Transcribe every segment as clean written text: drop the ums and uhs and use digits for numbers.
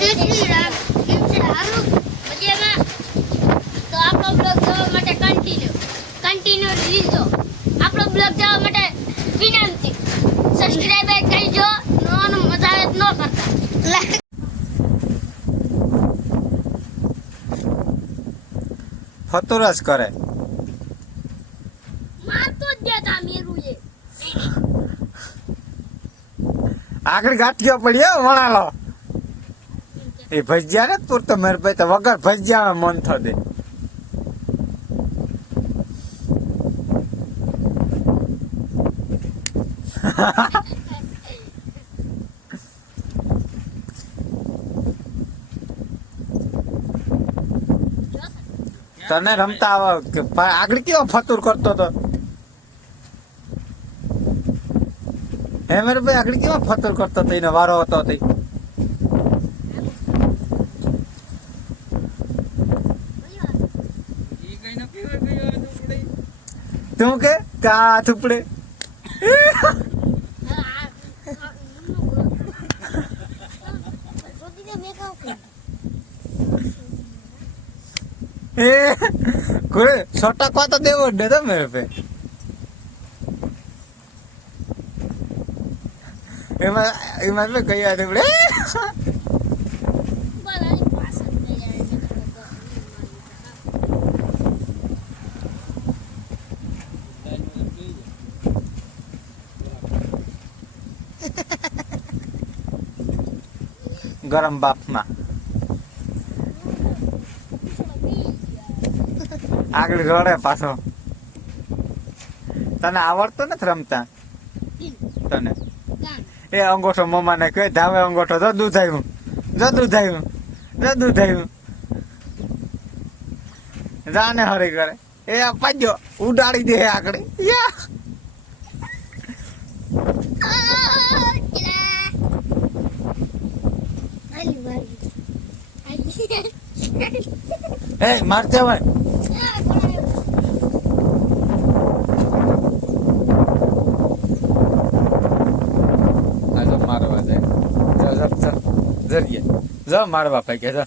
જય શ્રી રામ. કેમ છે? હારું? મજામાં? તો આપણો બ્લોગ જોવા માટે કન્ટિન્યુ લીધો. આપણો બ્લોગ જોવા માટે વિનંતી. સબસ્ક્રાઇબ કરજો. નો મજા આવે ન કરતા. ફતુરસ કરે મારતો જ દેતા મેરુએ. આગળ ગાંઠિયો પડ્યો વણાલો એ ભજીયા ને તું તો મેરે ભાઈ તો વગર ભજીયા મન થશે તને રમતા આવે કે આગળ કેવો ફતુર કરતો હતો હે મેરે ભાઈ આગળ કેવો ફતુર કરતો હતો એને વારો હતો તે તું કે કા થુપડે कोई छोटा को तो देवो दे दो मेरे पे इमा पे कहीं आते बड़े गरम बाप में આગળ રડે પાછો તને આવડતો નથી રમતા તને એ અંગોઠો મમ્માને કહે ધાવે અંગોઠો જો દૂધ આવ્યું જાને હરી કરે એ પાડ્યો ઉડાડી દે આગળ એ મારતે હોય जा मारवा भाई के जा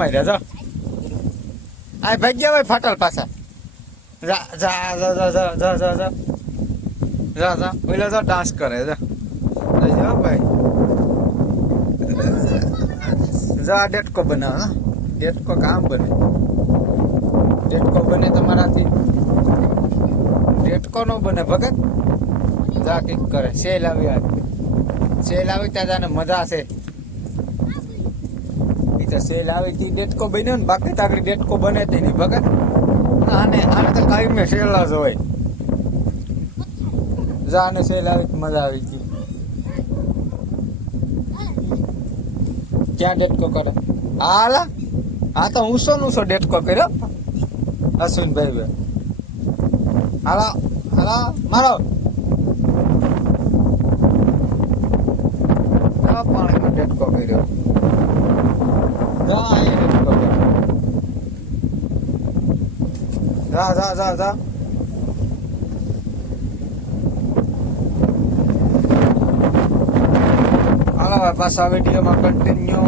मार्या जा आ भाई गया भाई फाटल पासा जा जा जा जा जा जा जा जा जा जा पहले जा डांस करे जा जा भाई जा डेट को बना डेट को काम बने तुम्हारा थी डेट को नो बने भगत जा किक करे सेल આવી ત્યાં મજા છે તો સેલ આવી તી ડેટકો બન્યો ને બાકી તાકડી ડેટકો બને તે નહીં ભગત આને તો કાઈ મે સેલ જ હોય જાને સેલ આવી મજા આવી ગઈ ક્યાં ડેટકો કરે હાલા આ તો ઊંસો ડેટકો કર્યો અશ્વિનભાઈ હાલા મારો પાણી નો ડેટકો કર્યો जा हालो पासा वीडियो में कंटिन्यू